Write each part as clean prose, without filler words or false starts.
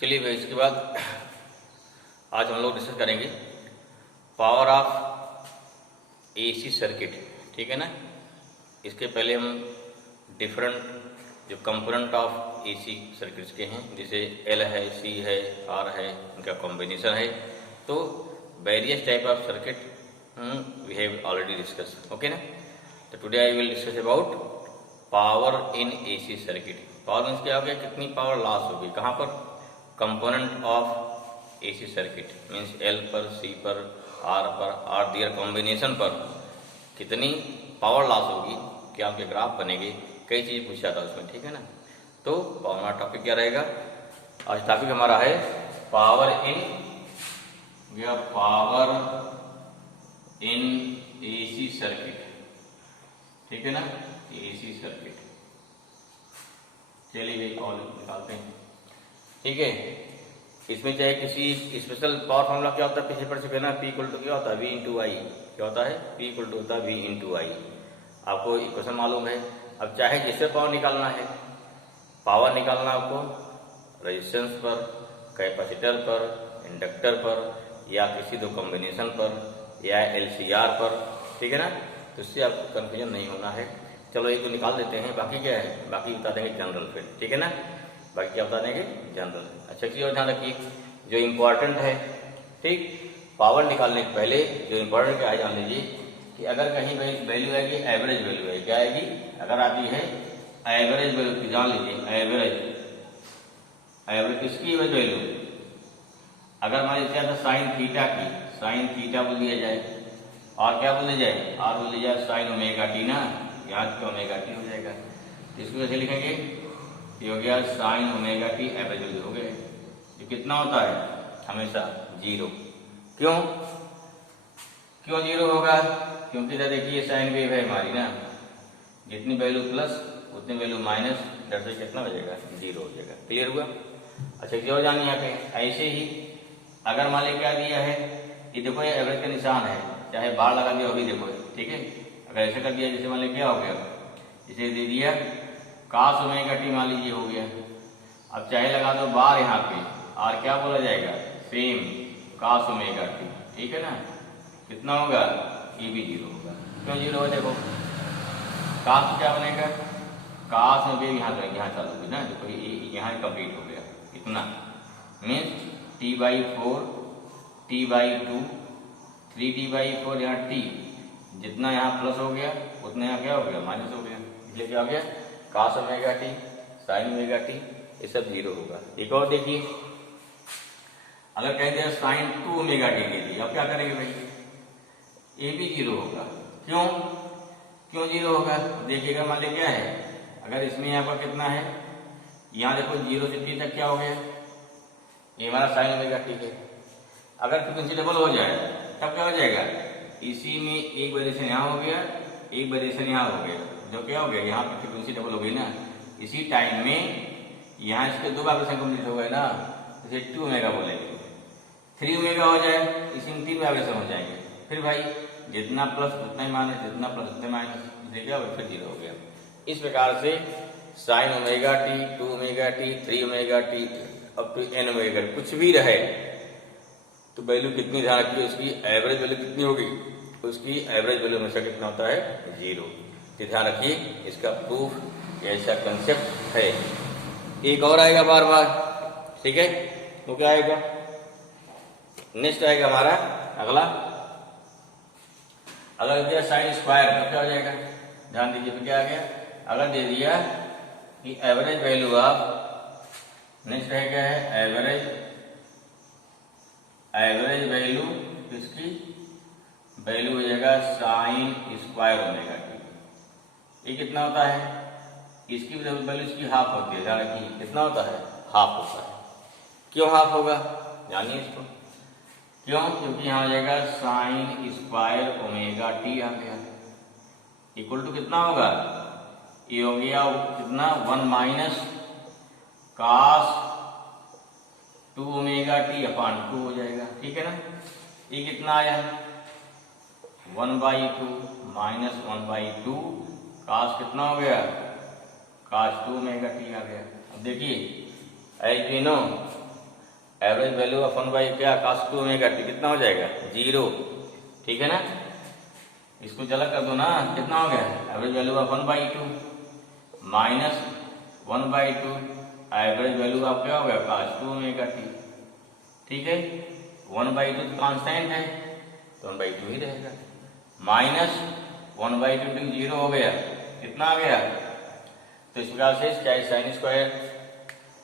चलिए भाई, इसके बाद आज हम लोग डिस्कस करेंगे पावर ऑफ एसी सर्किट। ठीक है ना। इसके पहले हम डिफरेंट जो कंपोनेंट ऑफ एसी सर्किट्स के हैं, जैसे एल है, सी है, आर है, इनका कॉम्बिनेशन है। तो various type of circuit we have already discuss. Okay ना। तो today I will discuss about power in AC circuit. Power means क्या हो गया, कितनी पावर लॉस होगी, कहाँ पर, component of AC circuit means L पर, सी पर, आर पर, आर दियर कॉम्बिनेशन पर कितनी पावर लॉस होगी, क्या उनके ग्राफ बनेंगे, कई चीज़ पूछा था उसमें। ठीक है ना। तो हमारा टॉपिक क्या रहेगा, आज टॉपिक हमारा है पावर इन एसी सर्किट। ठीक है ना, एसी सर्किट। चलिए कॉल निकालते हैं। ठीक है। इसमें चाहे किसी स्पेशल पावर फॉर्मूला क्या होता है, पीछे पढ़ चुके ना, P इक्वल टू क्या होता है, V इंटू आई। क्या होता है, P इक्वल टू होता है V इंटू आई। आपको इक्वेशन मालूम है। अब चाहे जिससे पावर निकालना है, पावर निकालना आपको रेजिस्टेंस पर, कैपेसिटर पर, इंडक्टर पर, या किसी दो कॉम्बिनेशन पर, या LCR पर। ठीक है ना। तो इससे आपको कन्फ्यूजन नहीं होना है। चलो एक तो निकाल देते हैं, बाकी क्या है, बाकी बता देंगे जनरल फिर। ठीक है ना। बाकी क्या बता देंगे, जनरल। अच्छा चीज और ध्यान रखिए, जो इम्पोर्टेंट है, ठीक, पावर निकालने के पहले जो इम्पोर्टेंट क्या है जान लीजिए कि अगर कहीं वैल्यू आएगी, एवरेज वैल्यू है, क्या आएगी, अगर आती है एवरेज वैल्यू, जान लीजिए एवरेज किसकी वैल्यू, अगर मान लीजिए था साइन थीटा की, साइन थीटा बोल दिया जाए, और क्या बोल दिया जाए, आर बोल दिया जाए साइन ओमेगा टी ना, यहाँ पे ओमेगा टी हो जाएगा। तो इसको कैसे लिखेंगे, ये हो गया sign omega T average value हो गए। ये कितना होता है, हमेशा जीरो। क्यों जीरो होगा, क्योंकि इधर देखिए साइन वेव है हमारी ना, जितनी वैल्यू प्लस उतनी वैल्यू माइनस, इधर से कितना हो जाएगा, जीरो हो जाएगा। क्लियर हुआ। अच्छा जो जानिए यहाँ पे ऐसे ही अगर मान लीजिए क्या दिया है, ये देखो ये एवरेज का निशान है, चाहे बार लगा दिया अभी देखो। ठीक है। अगर ऐसे कर दिया, जैसे मान लीजिए क्या हो गया, इसे दे दिया कास ओमेगा टी मान लीजिए हो गया। अब चाहे लगा दो बार यहाँ पे, और क्या बोला जाएगा, सेम कास ओमेगा टी। ठीक है ना। कितना होगा, ये भी जीरो होगा। क्यों जीरो है, देखो कास क्या बनेगा, कास में भी यहाँ चालू होगी ना, देखो यहाँ कंप्लीट हो गया। इतना मीन्स T/4 T/2 3T/4, यहाँ T जितना यहाँ प्लस हो गया उतना यहाँ क्या हो गया, माइनस हो गया। इसलिए क्या हो गया, cos omega T, sine omega T, ये सब जीरो होगा। एक और देखिए, अगर कह दिया साइन 2 ओमेगा टी दे दी, अब क्या करेंगे भाई, ये भी जीरो होगा। क्यों जीरो होगा, देखिएगा मान लीजिए क्या है, अगर इसमें यहाँ पर कितना है, यहाँ देखो 0 से T तक क्या हो गया, ये हमारा साइन ओमेगा टी है। अगर फ्रिक्वेंसी डबल हो जाए तब क्या हो जाएगा, इसी में एक वेरिएशन यहाँ हो गया, एक वेरिएशन यहाँ हो गया, जो क्या हो गया, यहाँ पर फ्रिक्वेंसी डबल हो गई ना, इसी टाइम में यहाँ इसके दो वाइब्रेशन कंप्लीट हो गए ना, इसे 2 ओमेगा बोलेंगे। 3 ओमेगा हो जाए, इसी में 3 वाइब्रेशन हो जाएंगे। फिर भाई जितना प्लस उतना ही माइनस, जितना प्लस उतना माइनस, इसे क्या हो गया, फिर जीरो हो गया। इस प्रकार से sine omega T, 2 omega T, 3 omega T, up to n omega कुछ भी रहे, तो वैल्यू कितनी ध्यान रखिए, उसकी एवरेज वैल्यू कितनी होगी, उसकी एवरेज वैल्यू हमेशा कितना होता है, जीरो। तो ध्यान रखिए, इसका प्रूफ ऐसा कंसेप्ट है। एक और आएगा बार बार। ठीक है, वो क्या आएगा, नेक्स्ट आएगा हमारा अगला, अगर दिया साइन स्क्वायर तो क्या हो जाएगा, ध्यान दीजिए। तो क्या आ गया, अगर दे दिया कि एवरेज वैल्यू ऑफ, नेक्स्ट है क्या है, एवरेज वैल्यू, इसकी वैल्यू हो जाएगा साइन स्क्वायर ओमेगा टी। ये कितना होता है, इसकी वैल्यू इसकी हाफ होती है, ध्यान रखिए कितना होता है, हाफ होता है। क्यों हाफ होगा, जानिए इसको। क्यों, क्योंकि यहाँ हो जाएगा साइन स्क्वायर ओमेगा टी आ गया, इक्वल टू कितना होगा, ये हो गया कितना, 1 minus cos 2 omega T upon 2 हो जाएगा। ठीक है ना। ये कितना आया, 1/2 माइनस 1/2 कास कितना हो गया, कास 2 ओमेगा टी आ गया। अब देखिए as we know average value of 1 by क्या cos 2 ओमेगा टी कितना हो जाएगा 0, ठीक है ना। इसको अलग कर दो ना, कितना हो गया average value of 1 by 2 minus 1 by 2 average value of क्या हो गया cos 2 ओमेगा टी, ठीक है। 1 बाई 2 कांस्टेंट है तो 1 बाई 2 ही रहेगा, माइनस 1 बाई 2 0 हो गया, कितना आ गया। तो इस प्रकार से चाहे साइन स्क्वायर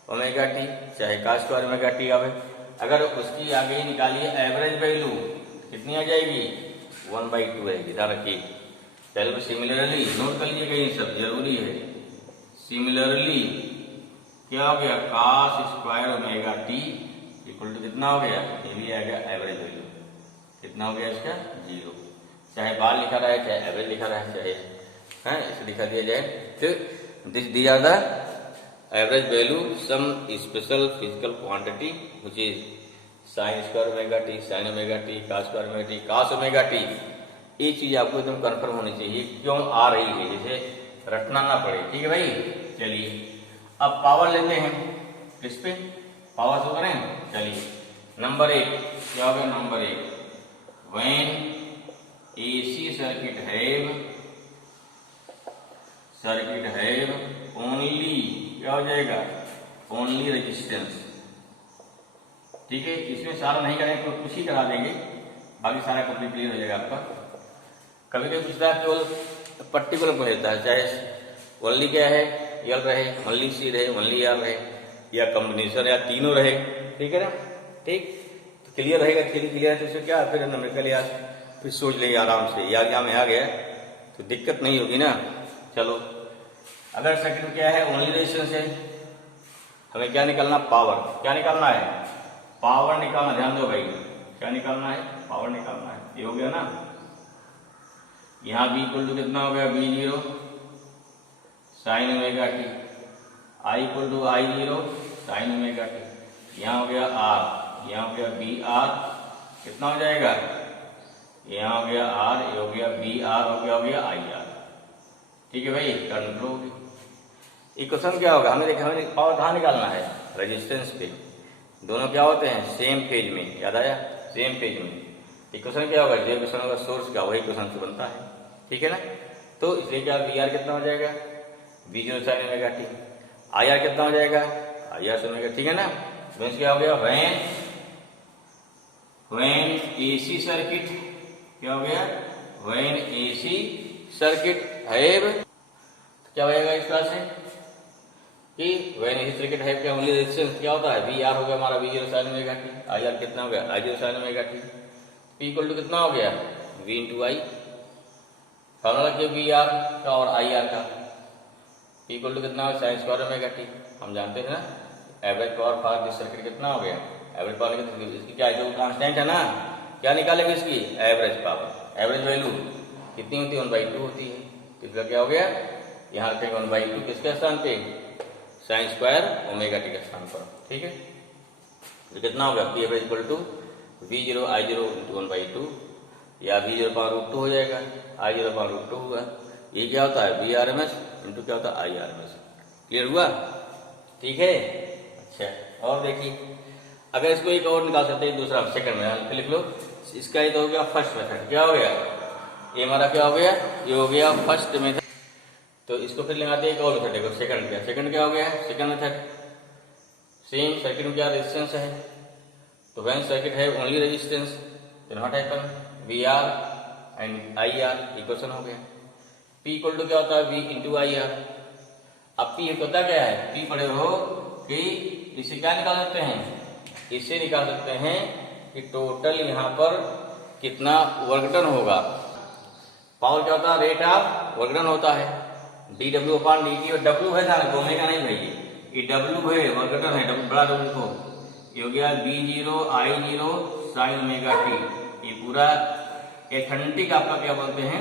ओमेगा टी चाहे cos स्क्वायर ओमेगा टी आवे, अगर उसकी आगे निकालिए एवरेज वैल्यू कितनी आ जाएगी 1 बाई 2 आएगी। ध्यान रखिए, पहले सिमिलरली नोट कर लीजिएगा, ये सब जरूरी है। सिमिलरली क्या हो गया cos square omega T equal to कितना हो गया, ये भी आएगा एवरेज वैल्यू, कितना हो गया इसका 0। चाहे बार लिखा रहा है चाहे एवरेज लिखा रहा है चाहे इसे लिखा दिया जाए, तो this are the average value some special physical quantity which is sine square omega T, sine omega T, cos square omega T, cos omega T. ये चीज आपको एकदम कंफर्म होनी चाहिए क्यों आ रही है, जैसे रटना ना पड़े, ठीक है भाई। चलिए अब पावर लेते हैं, किस पे पावर शो करें। चलिए नंबर 1 क्या हो गया, number 1 when AC circuit have only क्या हो जाएगा ओनली रेजिस्टेंस, ठीक है। इसमें सारा नहीं करेंगे तो कुछ ही करा देंगे, बाकी सारा कंप्लीट क्लियर हो जाएगा आपका। कभी कभी पूछता है केवल पर्टिकुलर को लेता है, चाहे ओनली क्या है यल रहे, ओनली सी रहे, ओनली आर रहे, या कॉम्बिनेशन या तीनों रहे, ठीक है ना। ठीक तो क्लियर रहेगा, क्लियर है तो इससे क्या फिर नंबर यार फिर सोच लेंगे आराम से, यार यहाँ में आ गया तो दिक्कत नहीं होगी ना। चलो अगर सर्किट क्या है ओनली रेजिस्टेंस है, हमें क्या निकालना पावर, क्या निकालना है पावर निकालना, ध्यान दो भाई क्या निकालना है पावर निकालना है। ये हो गया ना, यहाँ बी इक्वल टू कितना हो गया B0 sine omega T, I equal to I0 sine omega T, यहाँ हो गया R, यहाँ हो गया BR, कितना हो जाएगा यहाँ हो गया R, ये हो गया BR, हो गया IR, ठीक है भाई कंट्रोल होगी। इक्वेशन क्या होगा, हमें देखा हमें पावर कहाँ निकालना है रेजिस्टेंस पे, दोनों क्या होते हैं सेम फेज में, याद आया सेम फेज में। इक्वेशन क्या होगा जो इक्वेशन होगा सोर्स का वही इक्वेशन से बनता है, ठीक है ना। तो इसलिए क्या VR कितना हो जाएगा B0 sine omega T, IR कितना हो जाएगा IR साइन ओमेगा, ठीक है ना। मींस क्या हो गया व्हेन AC सर्किट क्या हो गया व्हेन AC सर्किट हैव, क्या होगा इस बात से कि व्हेन AC सर्किट हैव क्या ओनली रेजिस्टेंस क्या होता है VR हो गया हमारा B0 sine omega T, IR कितना हो गया I0 sine omega T, P equal to कितना हो गया V इंटू आई, फॉर्मूला क्या VR का और IR का, P इक्वल टू कितना हो साइन स्क्वायर ओमेगा टी, हम जानते हैं ना average power for this circuit कितना हो गया एवरेज पावर, इसकी क्या जो कांस्टेंट है ना, क्या निकालेंगे इसकी एवरेज पावर, एवरेज वैल्यू कितनी होती है 1/2 होती है, तो इसका क्या हो गया यहाँ रखेंगे 1/2 किसके स्थान पे साइन स्क्वायर ओमेगा टी के स्थान पर, ठीक है। तो कितना होगा P average equal to V0 I0 into 1/2, या V0 पावर √2 हो जाएगा, I0 पावर √2 हुआ, ये क्या होता है VRMS इंटू क्या होता है IRMS, क्लियर हुआ, ठीक है। अच्छा और देखिए अगर इसको एक और निकाल सकते हैं दूसरा सेकंड में लिख लो, इसका ये तो हो गया फर्स्ट मेथड, क्या हो गया ये हमारा क्या हो गया ये हो गया फर्स्ट मेथड। तो इसको फिर लगाते हैं एक और मेथड, देखो सेकंड क्या हो गया सेकंड मेथड, सेम सर्किट में क्या रेजिस्टेंस है, तो व्हेन सर्किट है only resistance then what happen VR and IR equation हो गया। P इक्वल टू क्या होता है V इंटू IR, अब P पता क्या है P पढ़े हो कि इसे क्या निकाल सकते हैं, इससे निकाल सकते हैं कि टोटल यहाँ पर कितना वर्क डन होगा, पावर क्या होता है रेट ऑफ वर्क डन होता है dW अपॉन dt, और W है था घूमने का नहीं भाई, ये W है वर्क डन है बड़ा W को, ये हो गया B0 I0 sine omega T, ये पूरा एथेंटिक आपका क्या बोलते हैं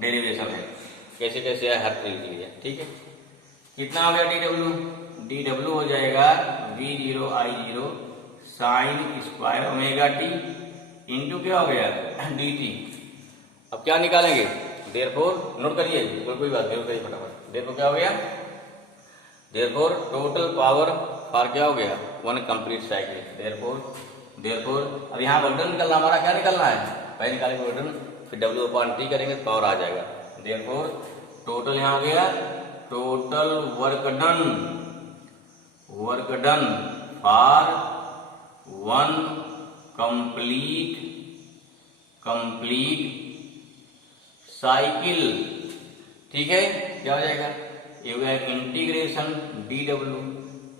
डेरिवेशन है, कैसे कैसे है हर चीज लीजिए, ठीक है। कितना हो गया dW हो जाएगा V0 I0 sign square omega T into क्या हो गया dt। अब क्या निकालेंगे देयरफॉर, नोट करिए कोई बात नहीं, नोट करिए फटाफट। देयरफॉर क्या हो गया देयरफॉर टोटल पावर फॉर क्या हो गया, वन कंप्लीट साइकिल। देयरफॉर अब यहाँ वर्क डन निकलना, हमारा क्या निकलना है, पहले निकालेंगे वर्क डन, फिर W/T करेंगे तो पावर आ जाएगा। देयरफॉर टोटल यहाँ हो गया, total work done for one complete cycle. ठीक है, क्या हो जाएगा, ये हो गया इंटीग्रेशन dW,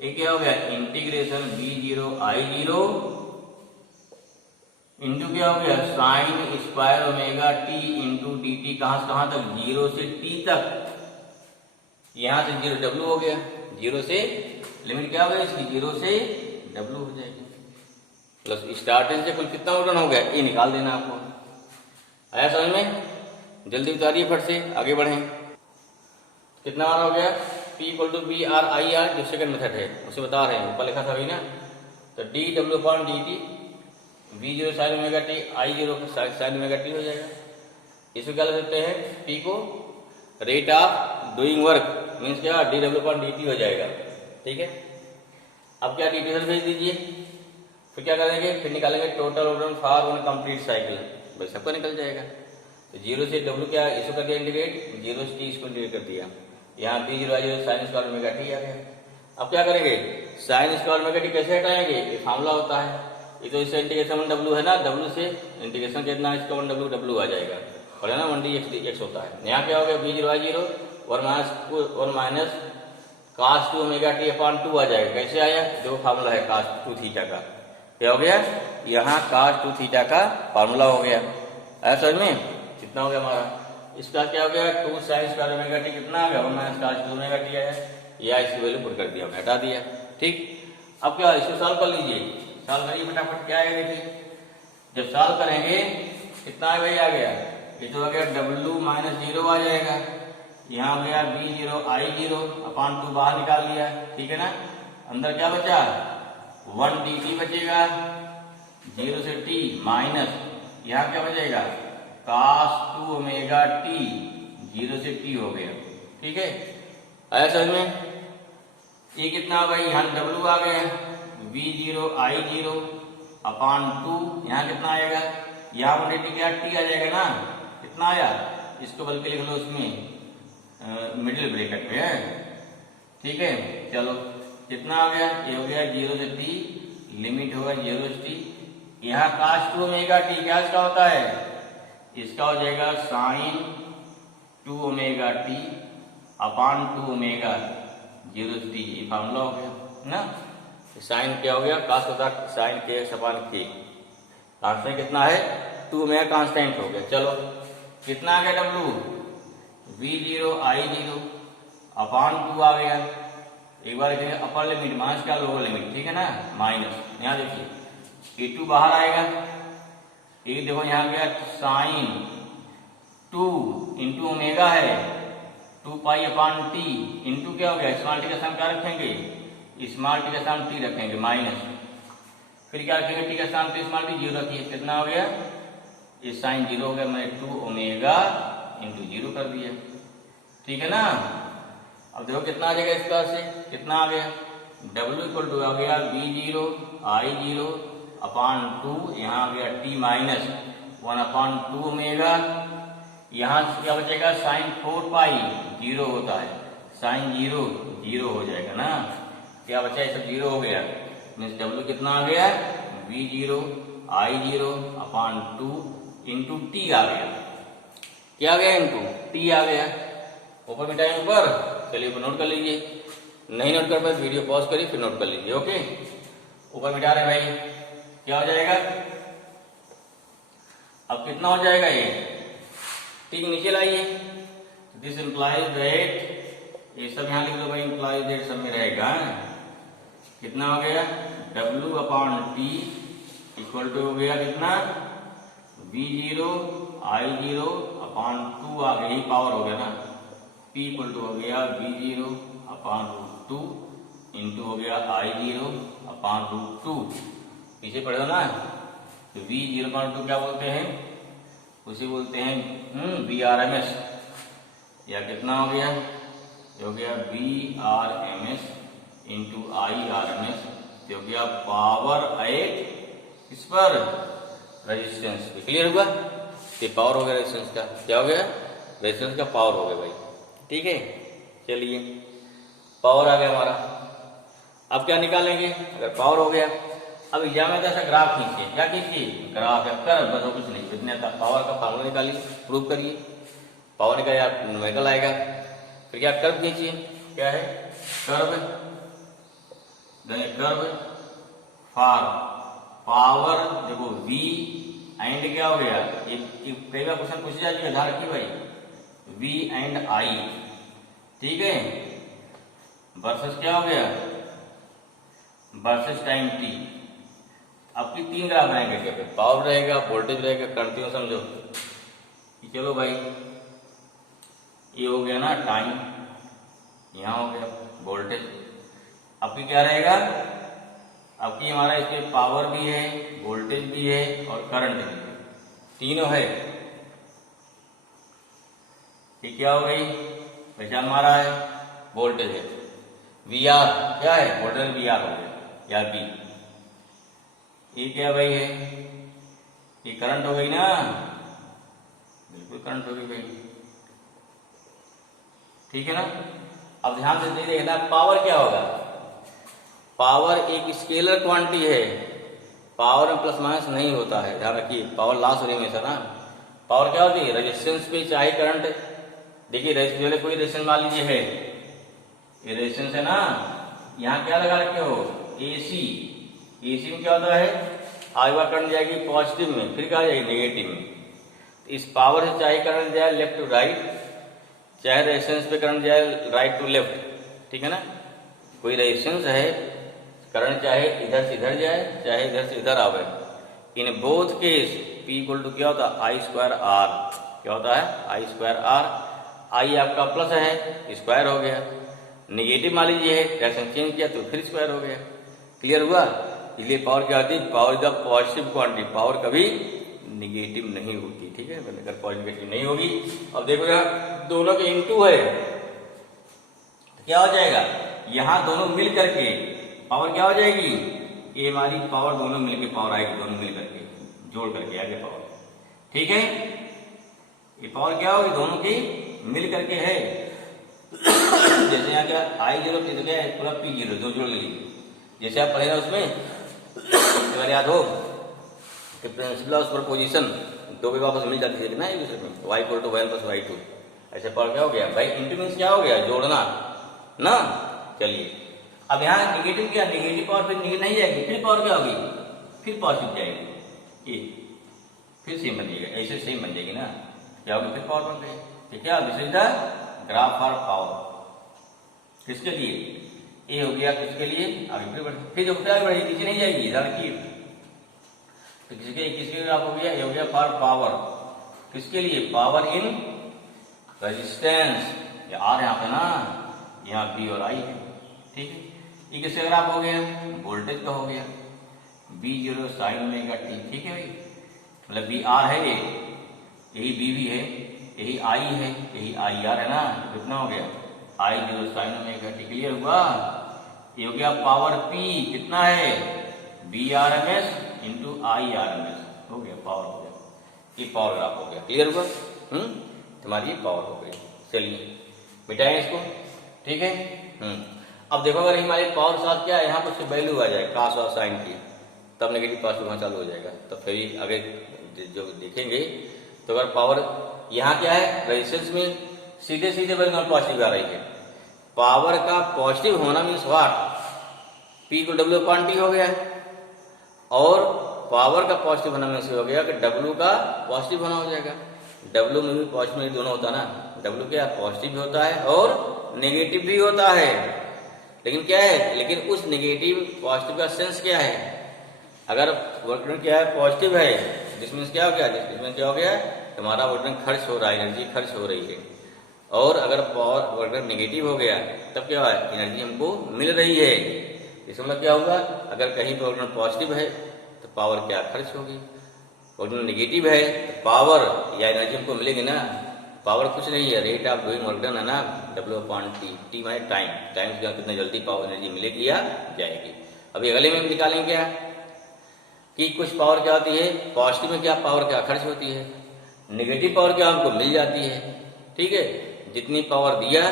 ये क्या हो गया इंटीग्रेशन V0I0 इंटू क्या हो गया sign square omega t into dt, कहां से कहां तक, 0 से t तक, यहां से 0 W हो गया, 0 से लिमिट क्या हो गया इसकी, 0 से W हो जाएगी, प्लस स्टार्टिंग से कुल कितना वर्क हो गया ये निकाल देना आपको। आया समझ में, जल्दी उतारिए फट से, आगे बढ़ें। कितना बार हो गया, P = BR/IR जो सेकंड मेथड है उसे बता रहे हैं, ऊपर लिखा था अभी ना, तो dW/dt V0 sin omega t I0 sin omega t हो जाएगा। इसमें क्या लिख सकते हैं, P को rate of doing work means क्या dW/dt हो जाएगा। ठीक है, अब क्या डिटेल भेज दीजिए, फिर क्या करेंगे, फिर निकालेंगे total work done for one complete cycle, बस सबका निकल जाएगा। तो 0 से W क्या इसको कर दिया इंटीग्रेट, 0 से t इसको इंटीग्रेट कर दिया, यहाँ V0I0 sin square omega t आ गया। अब क्या करेंगे, साइन स्क्वायर ओमेगा t कैसे हटाएंगे, ये फार्मूला होता है, ये तो इससे इंटीग्रेशन 1W है ना, W से इंटीग्रेशन कितना इसका 1W आ जाएगा, और है ना 1dx होता है। यहाँ क्या हो गया V0I0 और माइनस cos 2 ओमेगा t/2 आ जाएगा, कैसे आया, जो फार्मूला है cos 2 थीटा का, क्या हो गया यहाँ cos 2 थीटा का फार्मूला हो गया। आया समझ में, कितना हो गया हमारा, इसका क्या हो गया 2 sin स्क्वायर ओमेगा t कितना आ गया, 1 - cos 2 ओमेगा t आया, या इसकी वैल्यू पुट कर दिया, हटा दिया। ठीक, अब क्या इसको सॉल्व कर लीजिए, सॉल्व करिए फटाफट, क्या आएगा देखिए, जब सॉल्व करेंगे कितना आ गया, ये तो आ गया W - 0 आ जाएगा, यहाँ हो गया V0I0/2 बाहर निकाल लिया, ठीक है ना, अंदर क्या बचा 1 dt बचेगा, 0 से t माइनस यहाँ क्या बचेगा cos 2 ओमेगा t, 0 से t हो गया। ठीक है, आया समझ में, ये कितना आ गया, यहाँ W आ गया V0I0/2, यहाँ कितना आएगा, यहाँ 1 dt क्या t आ जाएगा ना, कितना आया, इसको बल्कि लिख लो उसमें मिडिल ब्रैकेट में है। ठीक है, चलो कितना आ गया, ये हो गया 0 से t, लिमिट होगा 0 से t, यहाँ cos 2 ओमेगा t क्या इसका होता है, इसका हो जाएगा sin 2 ओमेगा t/2 ओमेगा 0 से t, ये फार्मूला हो गया ना, साइन क्या हो गया cos होता sin kx/k, कांस्टेंट कितना है 2 ओमेगा कांस्टेंट हो गया। चलो कितना आ गया W, V0I0/2 आ गया, एक बार लिखेंगे अपर लिमिट माइनस का लोअर लिमिट, ठीक है ना, माइनस, यहाँ देखिए A2 बाहर आएगा, एक देखो यहाँ गया साइन 2 इंटू ओमेगा है 2π/t इंटू क्या हो गया, स्मॉल टी का स्थान क्या रखेंगे, स्मॉल टी का स्थान t रखेंगे माइनस, फिर क्या रखेंगे टी का स्थान पे स्मॉल टी 0 रखिए, कितना हो गया, ये साइन 0 हो गया, मैंने 2 ओमेगा इंटू 0 कर दिया। ठीक है ना, अब देखो कितना आ जाएगा, इसका से कितना आ गया, W आ गया V0I0/2, यहाँ आ गया t माइनस 1/2 ओमेगा, यहाँ क्या बचेगा साइन 4π, 0 होता है, साइन 0 हो जाएगा ना, क्या बचा है, सब 0 हो गया, मीन्स W कितना आ गया V0I0/2 इंटू t आ गया, क्या आ गया इंटू t आ गया, ऊपर मिटाएं ऊपर, चलिए ऊपर नोट कर लीजिए, नहीं नोट कर पाए वीडियो पॉज करिए फिर नोट कर लीजिए। ओके, ऊपर मिटा रहे भाई, क्या हो जाएगा, अब कितना हो जाएगा ये, t नीचे लाइए, दिस इंप्लाइज दैट, ये सब यहाँ लिख दो भाई, इंप्लाइज दैट सब में रहेगा, कितना हो गया W/t इक्वल टू हो गया कितना V0I0/2 आ गया, यही पावर हो गया ना, P इक्वल टू हो गया V0/2 इंटू हो गया I0/2, पीछे पढ़ो ना, तो V0/2 क्या बोलते हैं, उसे बोलते हैं VRMS, या कितना हो गया ये हो गया VRMS इंटू IRMS, हो गया पावर एट इस पर रेजिस्टेंस। क्लियर हुआ? ये पावर हो गया रेजिस्टेंस का, क्या हो गया? रेजिस्टेंस का पावर हो गया भाई। ठीक है, चलिए पावर आ गया हमारा। अब क्या निकालेंगे? अगर पावर हो गया, अब एग्जाम में ऐसा ग्राफ खींचिए। क्या खींचिए? ग्राफ या कर्व, बस और कुछ नहीं। कितने था? पावर का फार्मूला निकालिए, प्रूव करिए। पावर निकालिए आप न्यूमेरिकल आएगा। फिर क्या? कर्व खींचिए। क्या है? Curve, curve for power. देखो V एंड क्या हो गया? कई बार क्वेश्चन पूछ जाएगा, ध्यान रखिए भाई, V एंड I, ठीक है, वर्सेस क्या हो गया? Versus time t। आपकी तीन ग्राफ आएंगे, क्या पे पावर रहेगा, वोल्टेज रहेगा, करंट। समझो कि चलो भाई ये हो गया ना टाइम, यहाँ हो गया वोल्टेज। आपकी क्या रहेगा? आपकी हमारा इसमें पावर भी है, वोल्टेज भी है और करंट भी है, तीनों है। ये क्या हो गई? पहचान मारा है, वोल्टेज है। VR क्या है? वोल्टेज VR हो गया या B। ये क्या भाई है? ये करंट हो गई ना, बिल्कुल करंट हो गई भाई। ठीक है ना? अब ध्यान से देखना, पावर क्या होगा? पावर एक स्केलर क्वांटिटी है, पावर में प्लस माइनस नहीं होता है, ध्यान रखिए। पावर लॉस हो रही है हमेशा ना। पावर क्या होती है? रेजिस्टेंस पे चाहे करंट। देखिए कोई रेजिस्टेंस मान लीजिए है, ये रेजिस्टेंस है ना, यहाँ क्या लगा रखे हो? AC। AC में क्या होता है? आगे बार करंट जाएगी पॉजिटिव में, फिर क्या जाएगी? नेगेटिव में। इस पावर से चाहे करंट जाए लेफ्ट टू राइट, चाहे रेजिस्टेंस पे करंट जाए राइट टू लेफ्ट। ठीक है ना? कोई रेजिस्टेंस है, करंट चाहे इधर से इधर जाए, चाहे इधर से इधर आवे। In both case P equal to क्या होता है? I square R। क्या होता है? I square R। I आपका प्लस है, स्क्वायर हो गया। नेगेटिव मान लीजिए है, डायरेक्शन चेंज किया तो फिर स्क्वायर हो गया। क्लियर हुआ? इसलिए पावर क्या होती है? Power is the positive quantity, power कभी निगेटिव नहीं होती। ठीक है, अगर पॉजिटिव नेगेटिव नहीं होगी। अब देखो यहाँ दोनों के इनटू है, तो क्या हो जाएगा? यहाँ दोनों मिल करके पावर क्या हो जाएगी? ये हमारी पावर दोनों मिलके पावर आएगी, दोनों मिल करके जोड़ करके आगे पावर। ठीक है, ये पावर क्या होगी? दोनों की मिल करके है। जैसे यहाँ क्या I0 क्या है? पूरा P0, दो जोड़ लीजिए। जैसे आप पढ़े ना उसमें, अगर याद हो कि प्रिंसिपल ऑफ सुपरपोजिशन, दो भी वापस मिल जाती है ना एक दूसरे में, y equal to 1 plus y2। ऐसे पावर क्या हो गया भाई? इंटू मीन्स क्या हो गया? जोड़ना ना। चलिए अब यहाँ निगेटिव क्या? निगेटिव पावर फिर निगेटिव नहीं जाएगी, फिर पावर क्या होगी? फिर पॉजिटिव जाएगी, ये फिर सेम बन जाएगा, ऐसे सेम बन जाएगी ना। क्या होगी? फिर पावर बन गई। ठीक है, this is the graph for power. किसके लिए? ये हो गया किसके लिए? आगे फिर जो आगे बढ़ेगी, नीचे नहीं जाएगी, ध्यान रखिए। तो किसके ग्राफ हो गया? ये हो गया फॉर पावर। किसके लिए? Power in resistance. ये R यहाँ पे ना, यहाँ B और I है। ठीक है, ये किसका ग्राफ हो गया? वोल्टेज का हो गया, V0 साइन ओमेगा t। ठीक है भाई, मतलब VR है ये, यही B भी है, यही I है, यही IR है ना। कितना हो गया? I0 sine omega t। Clear हुआ? ये हो गया पावर P। कितना है? VRMS इंटू IRMS हो गया, पावर हो गया। ये पावर ग्राफ हो गया। क्लियर हुआ? तुम्हारी ये पावर हो गई। चलिए मिटाएं इसको। ठीक है, अब देखो अगर हमारी पावर साथ क्या है, यहाँ पर वैल्यू आ जाए cos और साइन की, तब नेगेटिव पॉजिटिव वहां चालू हो जाएगा। तो फिर आगे जो देखेंगे, तो अगर पावर यहाँ क्या है? रेजिस्टेंस में सीधे सीधे वैल्यू पॉजिटिव आ रही है। पावर का पॉजिटिव होना मीन्स व्हाट? P को W अपॉन T हो गया, और पावर का पॉजिटिव होना मीन्स हो गया कि W का पॉजिटिव होना हो जाएगा। W में भी पॉजिटिव में दोनों होता है ना। W क्या? पॉजिटिव भी होता है और नेगेटिव भी होता है। लेकिन क्या है? लेकिन उस नेगेटिव पॉजिटिव का सेंस क्या है? अगर वर्क क्या है? पॉजिटिव है, जिसमें क्या हो गया? जिसमें क्या हो गया? हमारा वर्क खर्च हो रहा है, एनर्जी खर्च हो रही है। और अगर पावर वर्क नेगेटिव हो गया, तब क्या है? एनर्जी हमको मिल रही है। इसमें मतलब क्या होगा? अगर कहीं पर वर्क पॉजिटिव है तो पावर क्या? खर्च होगी। वर्क नेगेटिव है तो पावर या एनर्जी हमको मिलेगी ना, पावर कुछ नहीं है, rate of doing work done है ना, W/T, टी माने टाइम, टाइम से कितना जल्दी पावर एनर्जी मिलेगी या जाएगी। अभी अगले में निकालेंगे क्या कि कुछ पावर क्या होती है, पॉजिटिव में क्या पावर क्या खर्च होती है, नेगेटिव पावर क्या हमको मिल जाती है। ठीक है, जितनी पावर दिया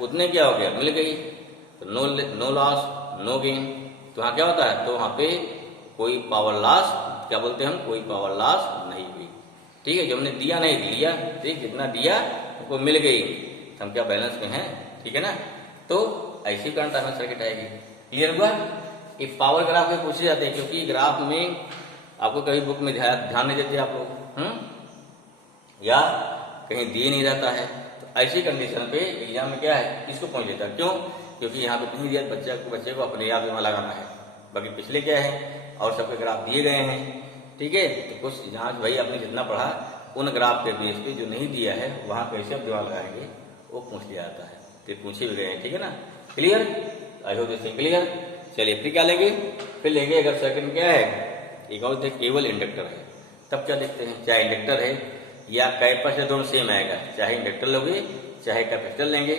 उतने क्या हो गया, मिल गई, तो नो लॉस नो गेन। तो वहाँ क्या होता है, तो वहाँ पे कोई पावर लॉस, क्या बोलते हैं हम, कोई पावर लॉस नहीं हुई। ठीक है, जो हमने दिया नहीं लिया, ठीक, जितना दिया हमको मिल गई, तो हम क्या बैलेंस में हैं। ठीक है ना, तो ऐसी करंट हमें सर्किट आएगी। क्लियर हुआ। ये पावर ग्राफ में पूछे जाते हैं, क्योंकि ग्राफ में आपको कभी बुक में ध्यान नहीं देते आप लोग, या कहीं दिए नहीं रहता है, तो ऐसी कंडीशन पे एग्जाम में क्या है, इसको पूछ लेता है। क्यों, क्योंकि यहाँ पे नहीं दिया, बच्चे को अपने आप में लगाना है। बाकी पिछले क्या है, और सबके ग्राफ दिए गए हैं। ठीक है, तो कुछ यहाँ भाई आपने जितना पढ़ा उन ग्राफ के बेस पे जो नहीं दिया है वहाँ कैसे आप दिमाग लगाएंगे वो पूछ लिया जाता है, तो पूछे भी गए हैं। ठीक है ना, clear, I hope this clear. चलिए फिर क्या लेंगे, फिर लेंगे अगर सेकंड क्या है, एक और केवल इंडक्टर है, तब क्या देखते हैं, चाहे इंडक्टर है या कैपेसिटर, दोनों सेम आएगा, चाहे इंडक्टर लोगे चाहे कैपेसिटर लेंगे,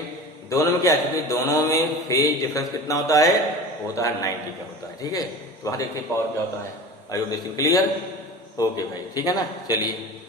दोनों में क्या है, क्योंकि दोनों में फेज डिफरेंस कितना होता है, वो होता है 90 का होता है। ठीक है, तो वहां देखते हैं पावर क्या होता है। I hope this clear, okay भाई, ठीक है ना। चलिए